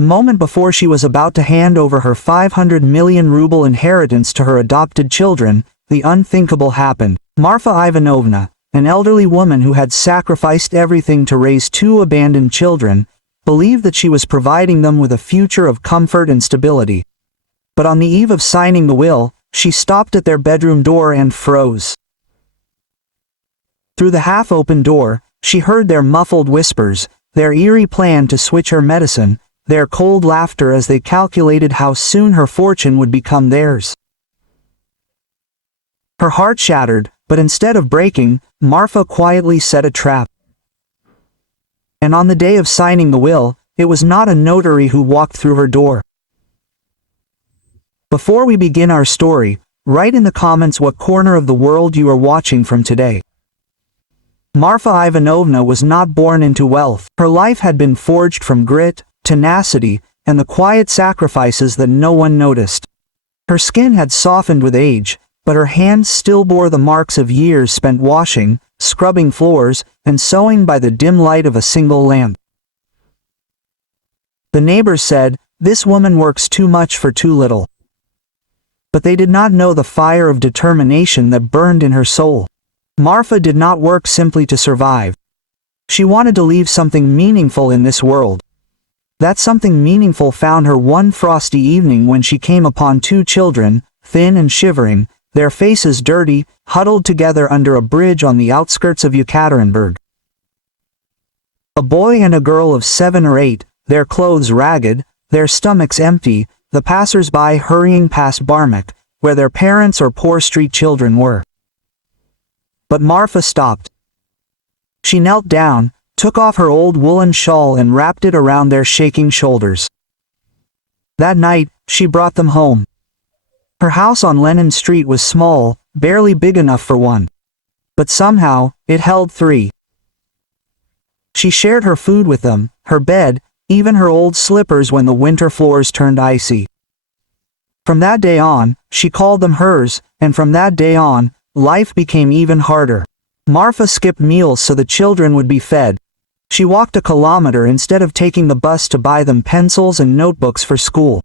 The moment before she was about to hand over her 500 million ruble inheritance to her adopted children, the unthinkable happened. Marfa Ivanovna, an elderly woman who had sacrificed everything to raise two abandoned children, believed that she was providing them with a future of comfort and stability. But on the eve of signing the will, she stopped at their bedroom door and froze. Through the half-open door, she heard their muffled whispers, their eerie plan to switch her medicine, their cold laughter as they calculated how soon her fortune would become theirs. Her heart shattered, but instead of breaking, Marfa quietly set a trap. And on the day of signing the will, it was not a notary who walked through her door. Before we begin our story, write in the comments what corner of the world you are watching from today. Marfa Ivanovna was not born into wealth. Her life had been forged from grit, tenacity, and the quiet sacrifices that no one noticed. Her skin had softened with age, but her hands still bore the marks of years spent washing, scrubbing floors, and sewing by the dim light of a single lamp. The neighbors said, "This woman works too much for too little." But they did not know the fire of determination that burned in her soul. Marfa did not work simply to survive. She wanted to leave something meaningful in this world. That something meaningful found her one frosty evening when she came upon two children, thin and shivering, their faces dirty, huddled together under a bridge on the outskirts of Yekaterinburg. A boy and a girl of 7 or 8, their clothes ragged, their stomachs empty, the passers-by hurrying past Barmak, where their parents or poor street children were. But Marfa stopped. She knelt down, took off her old woolen shawl and wrapped it around their shaking shoulders. That night, she brought them home. Her house on Lenin Street was small, barely big enough for one. But somehow, it held 3. She shared her food with them, her bed, even her old slippers when the winter floors turned icy. From that day on, she called them hers, and from that day on, life became even harder. Marfa skipped meals so the children would be fed. She walked a kilometer instead of taking the bus to buy them pencils and notebooks for school.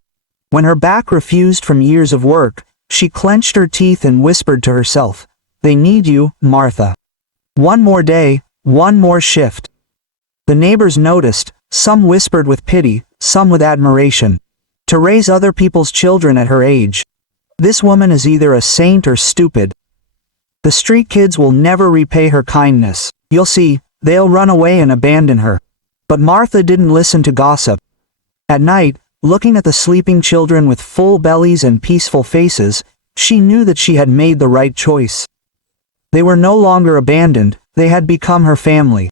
When her back refused from years of work, she clenched her teeth and whispered to herself, "They need you, Martha. One more day, one more shift." The neighbors noticed, some whispered with pity, some with admiration. To raise other people's children at her age. This woman is either a saint or stupid. The street kids will never repay her kindness. You'll see, they'll run away and abandon her. But Martha didn't listen to gossip. At night, looking at the sleeping children with full bellies and peaceful faces, she knew that she had made the right choice. They were no longer abandoned, they had become her family.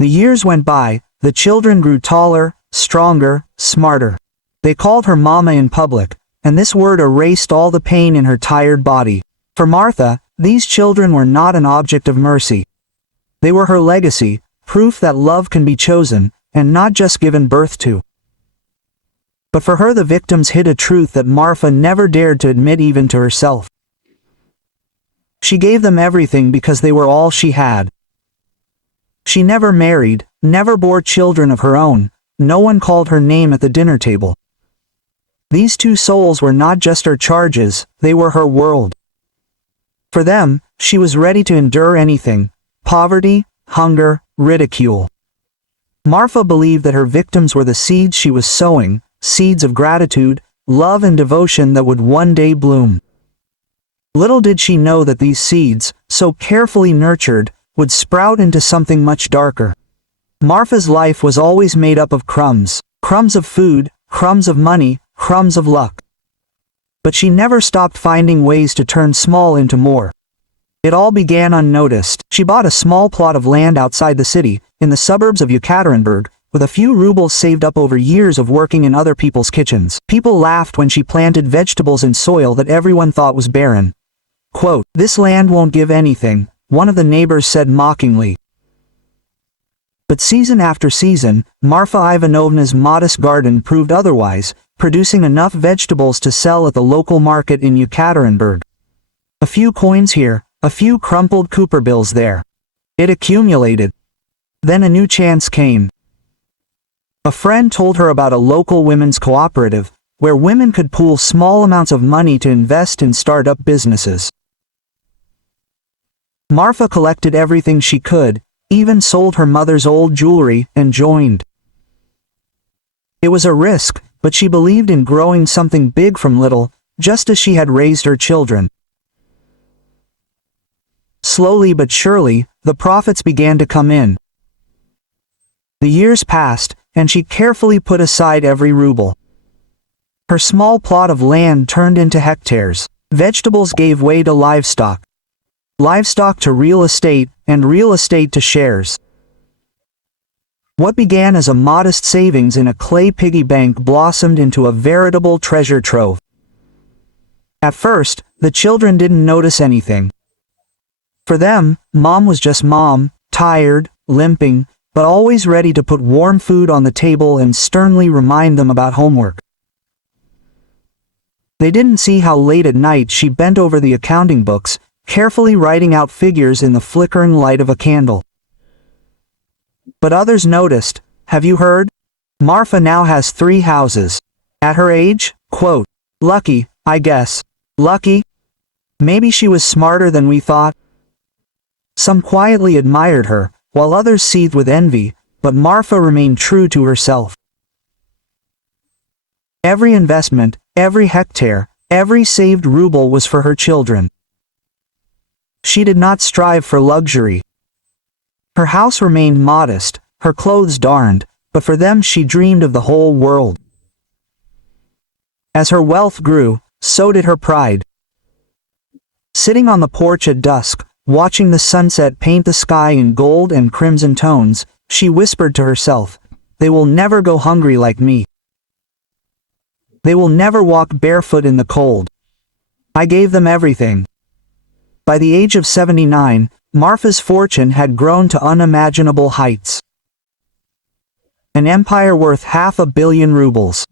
The years went by, the children grew taller, stronger, smarter. They called her Mama in public, and this word erased all the pain in her tired body. For Martha, these children were not an object of mercy. They were her legacy, proof that love can be chosen, and not just given birth to. But for her the victims hid a truth that Marfa never dared to admit even to herself. She gave them everything because they were all she had. She never married, never bore children of her own, no one called her name at the dinner table. These two souls were not just her charges, they were her world. For them, she was ready to endure anything, poverty, hunger, ridicule. Marfa believed that her victims were the seeds she was sowing, seeds of gratitude, love and devotion that would one day bloom. Little did she know that these seeds, so carefully nurtured, would sprout into something much darker. Marfa's life was always made up of crumbs, crumbs of food, crumbs of money, crumbs of luck. But she never stopped finding ways to turn small into more. It all began unnoticed. She bought a small plot of land outside the city, in the suburbs of Yekaterinburg, with a few rubles saved up over years of working in other people's kitchens. People laughed when she planted vegetables in soil that everyone thought was barren. Quote, "This land won't give anything," one of the neighbors said mockingly. But season after season, Marfa Ivanovna's modest garden proved otherwise, producing enough vegetables to sell at the local market in Yekaterinburg. A few coins here, a few crumpled Cooper bills there. It accumulated. Then a new chance came. A friend told her about a local women's cooperative, where women could pool small amounts of money to invest in start-up businesses. Marfa collected everything she could, even sold her mother's old jewelry, and joined. It was a risk, but she believed in growing something big from little, just as she had raised her children. Slowly but surely, the profits began to come in. The years passed, and she carefully put aside every ruble. Her small plot of land turned into hectares. Vegetables gave way to livestock. Livestock to real estate, and real estate to shares. What began as a modest savings in a clay piggy bank blossomed into a veritable treasure trove. At first, the children didn't notice anything. For them, Mom was just Mom, tired, limping, but always ready to put warm food on the table and sternly remind them about homework. They didn't see how late at night she bent over the accounting books, carefully writing out figures in the flickering light of a candle. But others noticed. Have you heard? Marfa now has 3 houses. At her age? Quote, lucky, I guess. Lucky? Maybe she was smarter than we thought. Some quietly admired her, while others seethed with envy, but Marfa remained true to herself. Every investment, every hectare, every saved ruble was for her children. She did not strive for luxury. Her house remained modest, her clothes darned, but for them she dreamed of the whole world. As her wealth grew, so did her pride. Sitting on the porch at dusk, watching the sunset paint the sky in gold and crimson tones, she whispered to herself, "They will never go hungry like me. They will never walk barefoot in the cold. I gave them everything." By the age of 79, Marfa's fortune had grown to unimaginable heights. An empire worth 500 million rubles.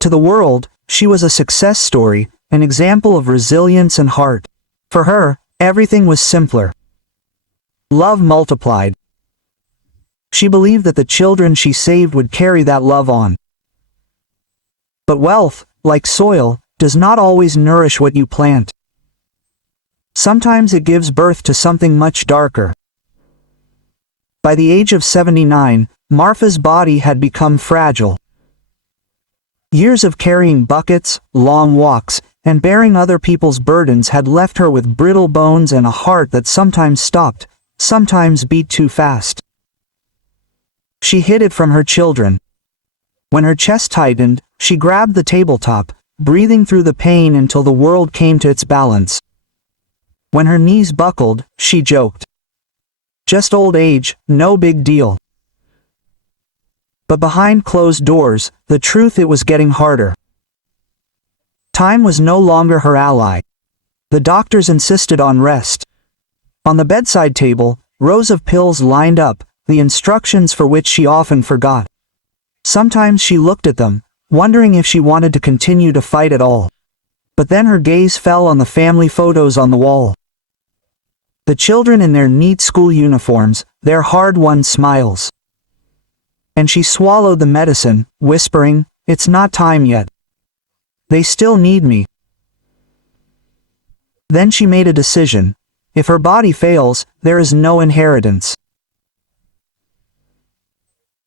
To the world, she was a success story, an example of resilience and heart. For her, everything was simpler. Love multiplied. She believed that the children she saved would carry that love on. But wealth, like soil, does not always nourish what you plant. Sometimes it gives birth to something much darker. By the age of 79, Marfa's body had become fragile. Years of carrying buckets, long walks, and bearing other people's burdens had left her with brittle bones and a heart that sometimes stopped, sometimes beat too fast. She hid it from her children. When her chest tightened, she grabbed the tabletop, breathing through the pain until the world came to its balance. When her knees buckled, she joked. Just old age, no big deal. But behind closed doors, the truth, it was getting harder. Time was no longer her ally. The doctors insisted on rest. On the bedside table, rows of pills lined up, the instructions for which she often forgot. Sometimes she looked at them, wondering if she wanted to continue to fight at all. But then her gaze fell on the family photos on the wall. The children in their neat school uniforms, their hard-won smiles. And she swallowed the medicine, whispering, "It's not time yet. They still need me." Then she made a decision. If her body fails, there is no inheritance.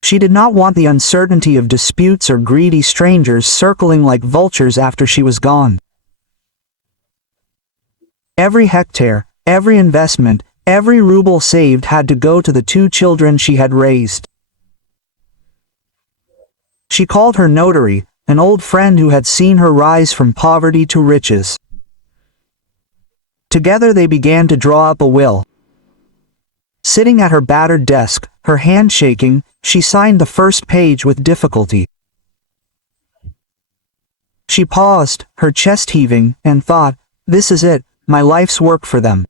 She did not want the uncertainty of disputes or greedy strangers circling like vultures after she was gone. Every hectare, every investment, every ruble saved had to go to the 2 children she had raised. She called her notary, an old friend who had seen her rise from poverty to riches. Together they began to draw up a will. Sitting at her battered desk, her hand shaking, she signed the first page with difficulty. She paused, her chest heaving, and thought, "This is it, my life's work for them."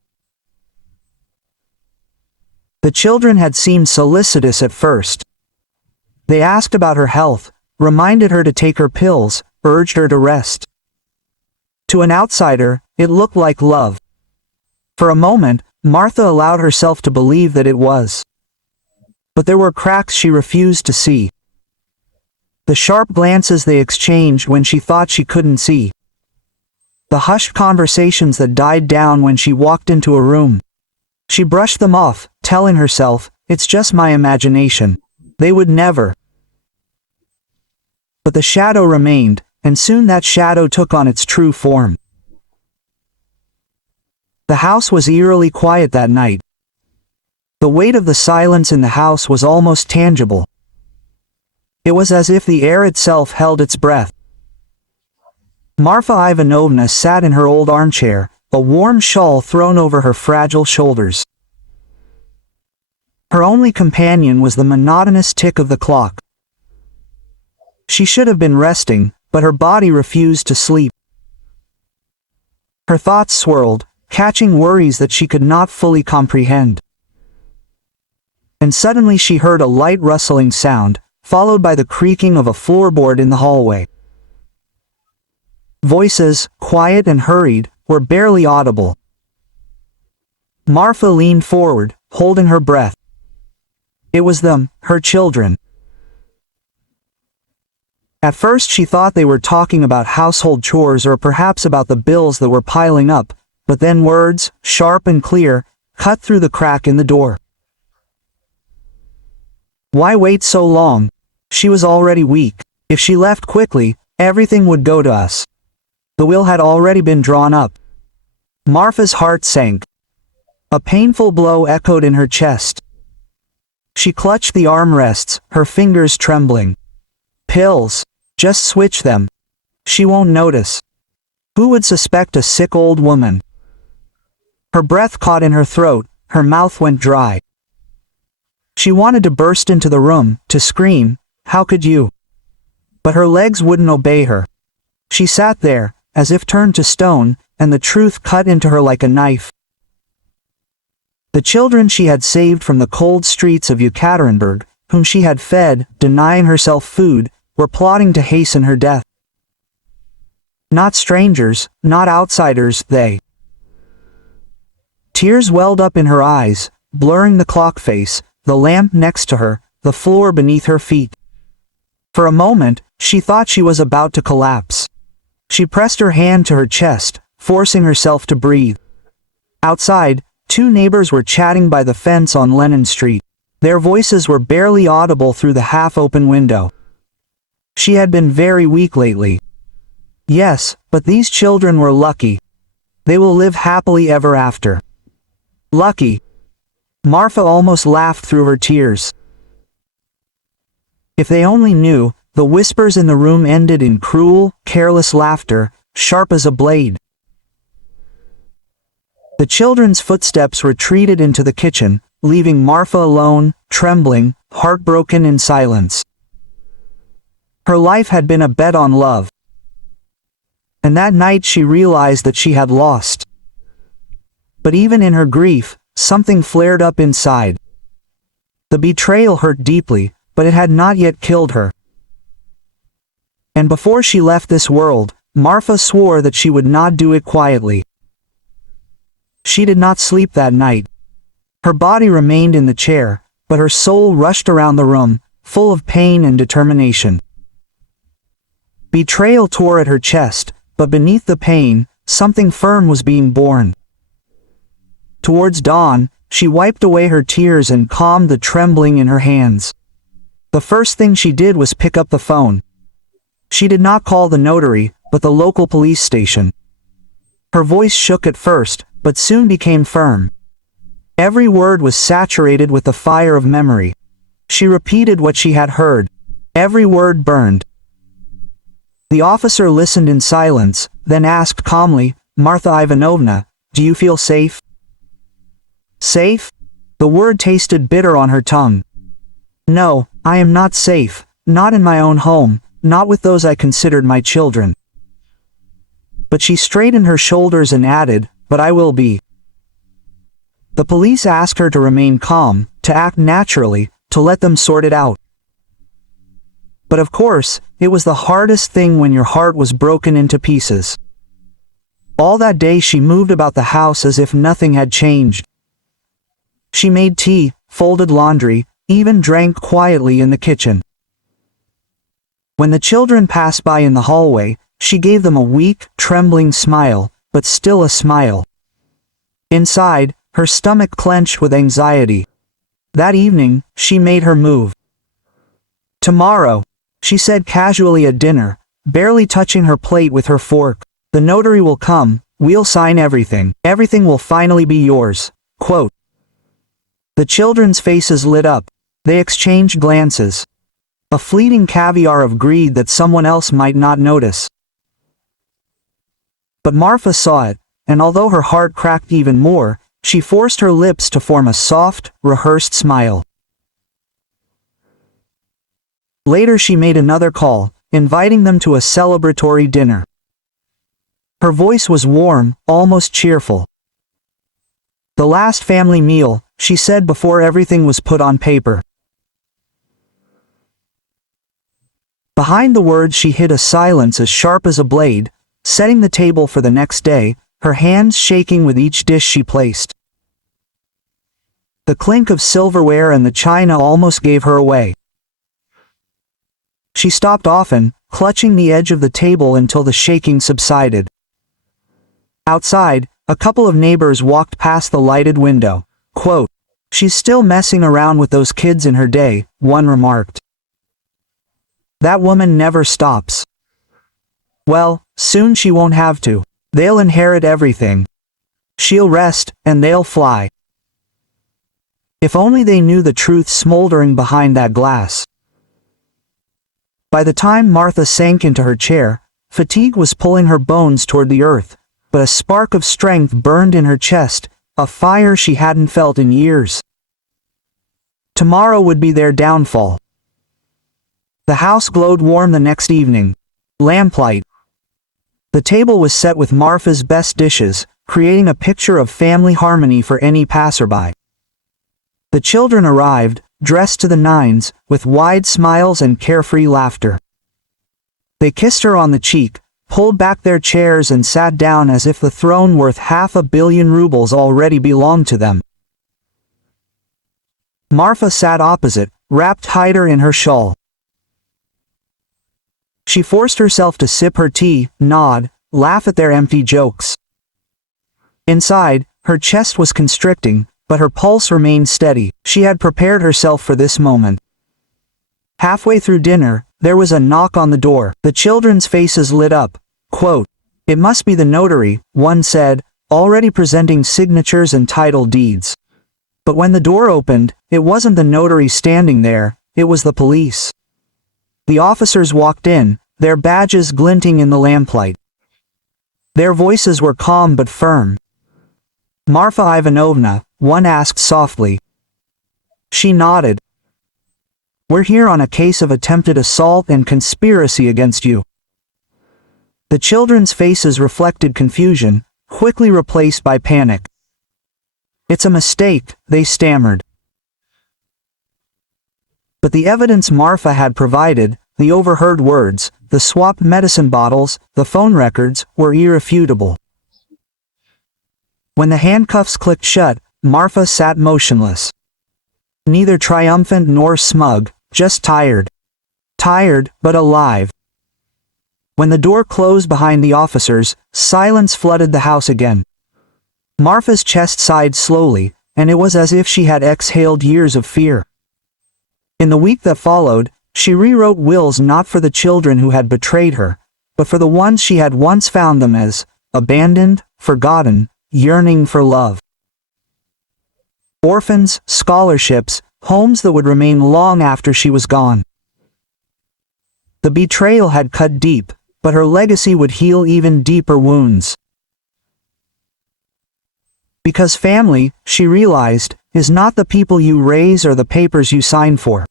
The children had seemed solicitous at first. They asked about her health, reminded her to take her pills, urged her to rest. To an outsider, it looked like love. For a moment, Martha allowed herself to believe that it was. But there were cracks she refused to see. The sharp glances they exchanged when she thought she couldn't see. The hushed conversations that died down when she walked into a room. She brushed them off, telling herself, "It's just my imagination. They would never." But the shadow remained, and soon that shadow took on its true form. The house was eerily quiet that night. The weight of the silence in the house was almost tangible. It was as if the air itself held its breath. Marfa Ivanovna sat in her old armchair, a warm shawl thrown over her fragile shoulders. Her only companion was the monotonous tick of the clock. She should have been resting, but her body refused to sleep. Her thoughts swirled, catching worries that she could not fully comprehend. And suddenly she heard a light rustling sound, followed by the creaking of a floorboard in the hallway. Voices, quiet and hurried, were barely audible. Marfa leaned forward, holding her breath. It was them, her children. At first she thought they were talking about household chores or perhaps about the bills that were piling up, but then words, sharp and clear, cut through the crack in the door. Why wait so long? She was already weak. If she left quickly, everything would go to us. The will had already been drawn up. Marfa's heart sank. A painful blow echoed in her chest. She clutched the armrests, her fingers trembling. Pills. Just switch them. She won't notice. Who would suspect a sick old woman? Her breath caught in her throat, her mouth went dry. She wanted to burst into the room, to scream, "How could you?" But her legs wouldn't obey her. She sat there, as if turned to stone, and the truth cut into her like a knife. The children she had saved from the cold streets of Yekaterinburg, whom she had fed, denying herself food, were plotting to hasten her death. Not strangers, not outsiders, they. Tears welled up in her eyes, blurring the clock face, the lamp next to her, the floor beneath her feet. For a moment, she thought she was about to collapse. She pressed her hand to her chest, forcing herself to breathe. Outside, two neighbors were chatting by the fence on Lenin Street. Their voices were barely audible through the half-open window. She had been very weak lately. Yes, but these children were lucky. They will live happily ever after. Lucky. Marfa almost laughed through her tears. If they only knew, the whispers in the room ended in cruel, careless laughter, sharp as a blade. The children's footsteps retreated into the kitchen, leaving Marfa alone, trembling, heartbroken in silence. Her life had been a bet on love. And that night she realized that she had lost. But even in her grief, something flared up inside. The betrayal hurt deeply, but it had not yet killed her. And before she left this world, Marfa swore that she would not do it quietly. She did not sleep that night. Her body remained in the chair, but her soul rushed around the room, full of pain and determination. Betrayal tore at her chest, but beneath the pain, something firm was being born. Towards dawn, she wiped away her tears and calmed the trembling in her hands. The first thing she did was pick up the phone. She did not call the notary, but the local police station. Her voice shook at first, but soon became firm. Every word was saturated with the fire of memory. She repeated what she had heard. Every word burned. The officer listened in silence, then asked calmly, "Martha Ivanovna, do you feel safe?" Safe? The word tasted bitter on her tongue. "No, I am not safe, not in my own home, not with those I considered my children." But she straightened her shoulders and added, "But I will be." The police asked her to remain calm, to act naturally, to let them sort it out. But of course, it was the hardest thing when your heart was broken into pieces. All that day she moved about the house as if nothing had changed. She made tea, folded laundry, even drank quietly in the kitchen. When the children passed by in the hallway, she gave them a weak, trembling smile, but still a smile. Inside, her stomach clenched with anxiety. That evening, she made her move. "Tomorrow," she said casually at dinner, barely touching her plate with her fork. "The notary will come, we'll sign everything. Everything will finally be yours." Quote. The children's faces lit up. They exchanged glances. A fleeting caviar of greed that someone else might not notice. But Marfa saw it, and although her heart cracked even more, she forced her lips to form a soft, rehearsed smile. Later she made another call, inviting them to a celebratory dinner. Her voice was warm, almost cheerful. "The last family meal," she said before everything was put on paper. Behind the words she hid a silence as sharp as a blade, setting the table for the next day, her hands shaking with each dish she placed. The clink of silverware and the china almost gave her away. She stopped often, clutching the edge of the table until the shaking subsided. Outside, a couple of neighbors walked past the lighted window. Quote, "She's still messing around with those kids in her day," one remarked. "That woman never stops." "Well, soon she won't have to. They'll inherit everything. She'll rest, and they'll fly." If only they knew the truth smoldering behind that glass. By the time Martha sank into her chair, fatigue was pulling her bones toward the earth, but a spark of strength burned in her chest, a fire she hadn't felt in years. Tomorrow would be their downfall. The house glowed warm the next evening. Lamplight. The table was set with Marfa's best dishes, creating a picture of family harmony for any passerby. The children arrived, dressed to the nines, with wide smiles and carefree laughter. They kissed her on the cheek, pulled back their chairs and sat down as if the throne worth 500 million rubles already belonged to them. Marfa sat opposite, wrapped tighter in her shawl. She forced herself to sip her tea, nod, laugh at their empty jokes. Inside, her chest was constricting, but her pulse remained steady. She had prepared herself for this moment. Halfway through dinner, there was a knock on the door. The children's faces lit up. Quote, "It must be the notary," one said, already presenting signatures and title deeds. But when the door opened, it wasn't the notary standing there, it was the police. The officers walked in, their badges glinting in the lamplight. Their voices were calm but firm. "Marfa Ivanovna," one asked softly. She nodded. "We're here on a case of attempted assault and conspiracy against you." The children's faces reflected confusion, quickly replaced by panic. "It's a mistake," they stammered. But the evidence Marfa had provided, the overheard words, the swapped medicine bottles, the phone records, were irrefutable. When the handcuffs clicked shut, Marfa sat motionless. Neither triumphant nor smug, just tired. Tired, but alive. When the door closed behind the officers, silence flooded the house again. Marfa's chest sighed slowly, and it was as if she had exhaled years of fear. In the week that followed, she rewrote wills not for the children who had betrayed her, but for the ones she had once found them as, abandoned, forgotten, yearning for love. Orphans, scholarships, homes that would remain long after she was gone. The betrayal had cut deep, but her legacy would heal even deeper wounds. Because family, she realized, is not the people you raise or the papers you sign for.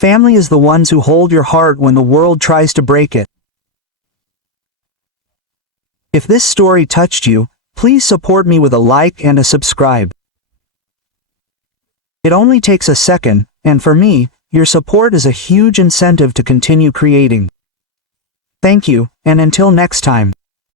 Family is the ones who hold your heart when the world tries to break it. If this story touched you, please support me with a like and a subscribe. It only takes a second, and for me, your support is a huge incentive to continue creating. Thank you, and until next time.